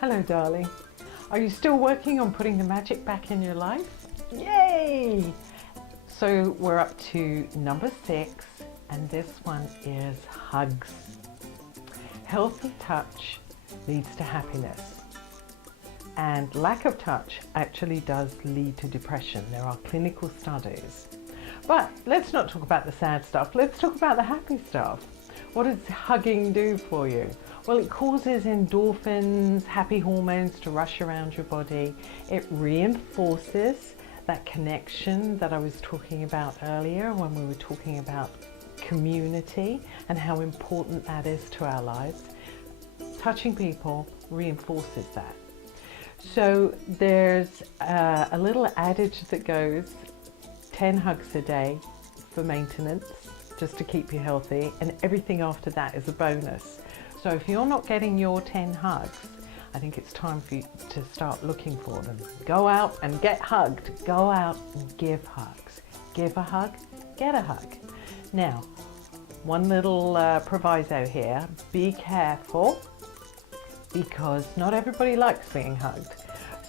Hello, darling. Are you still working on putting the magic back in your life? Yay! So we're up to number 6, and this one is hugs. Healthy touch leads to happiness, and lack of touch actually does lead to depression. There are clinical studies. But let's not talk about the sad stuff. Let's talk about the happy stuff. What does hugging do for you? Well, it causes endorphins, happy hormones to rush around your body. It reinforces that connection that I was talking about earlier when we were talking about community and how important that is to our lives. Touching people reinforces that. So there's a little adage that goes 10 hugs a day for maintenance, just to keep you healthy, and everything after that is a bonus. So if you're not getting your 10 hugs, I think it's time for you to start looking for them. Go out and get hugged. Go out and give hugs. Give a hug, get a hug. Now, one little proviso here. Be careful, because not everybody likes being hugged.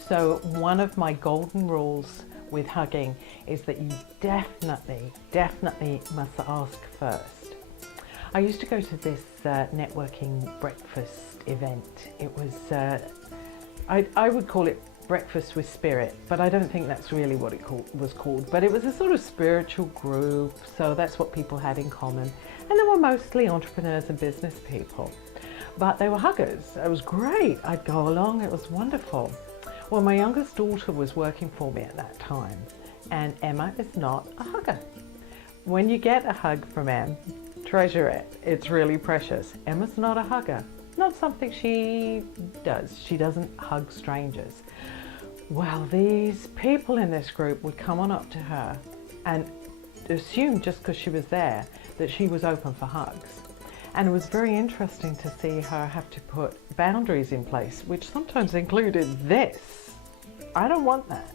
So one of my golden rules with hugging is that you definitely must ask first. I used to go to this networking breakfast event. It was, I would call it Breakfast with Spirit, but I don't think that's really what it was called. But it was a sort of spiritual group, so that's what people had in common. And they were mostly entrepreneurs and business people. But they were huggers. It was great. I'd go along, it was wonderful. Well, my youngest daughter was working for me at that time, and Emma is not a hugger. When you get a hug from Em, treasure it. It's really precious. Emma's not a hugger. Not something she does. She doesn't hug strangers. Well, these people in this group would come on up to her and assume just because she was there that she was open for hugs. And it was very interesting to see her have to put boundaries in place, which sometimes included this. I don't want that.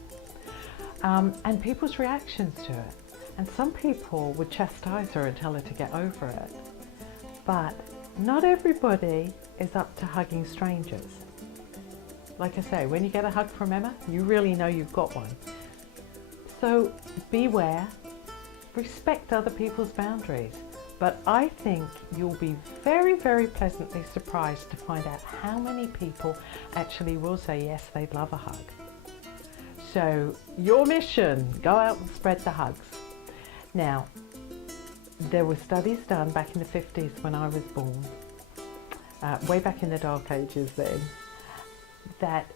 And people's reactions to it. And some people would chastise her and tell her to get over it. But not everybody is up to hugging strangers. Like I say, when you get a hug from Emma, you really know you've got one. So beware, respect other people's boundaries. But I think you'll be very pleasantly surprised to find out how many people actually will say yes, they'd love a hug. So your mission, go out and spread the hugs. Now, there were studies done back in the 50s when I was born, way back in the dark ages then, that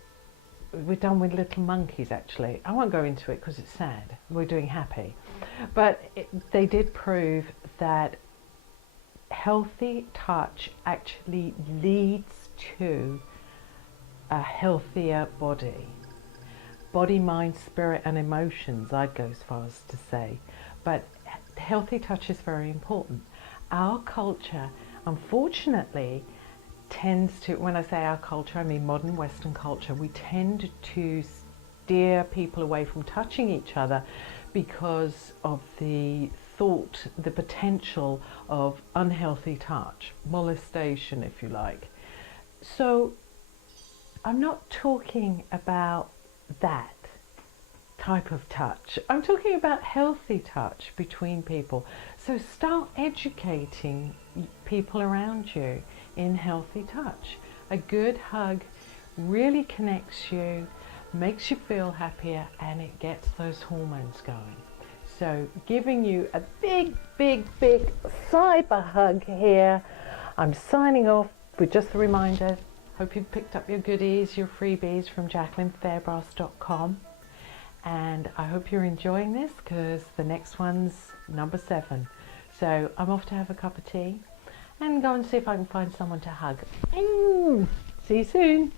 were done with little monkeys actually. I won't go into it because it's sad. We're doing happy. But they did prove that healthy touch actually leads to a healthier body. Body, mind, spirit and emotions, I'd go as far as to say. But healthy touch is very important. Our culture, unfortunately, tends to, when I say our culture, I mean modern Western culture, we tend to steer people away from touching each other because of the thought, the potential of unhealthy touch, molestation if you like. So I'm not talking about that type of touch. I'm talking about healthy touch between people. So start educating people around you in healthy touch. A good hug really connects you, makes you feel happier, and it gets those hormones going. So giving you a big cyber hug here. I'm signing off with just a reminder. Hope you've picked up your goodies, your freebies from JacquelineFairbrass.com. And I hope you're enjoying this, because the next one's number 7. So I'm off to have a cup of tea and go and see if I can find someone to hug. See you soon.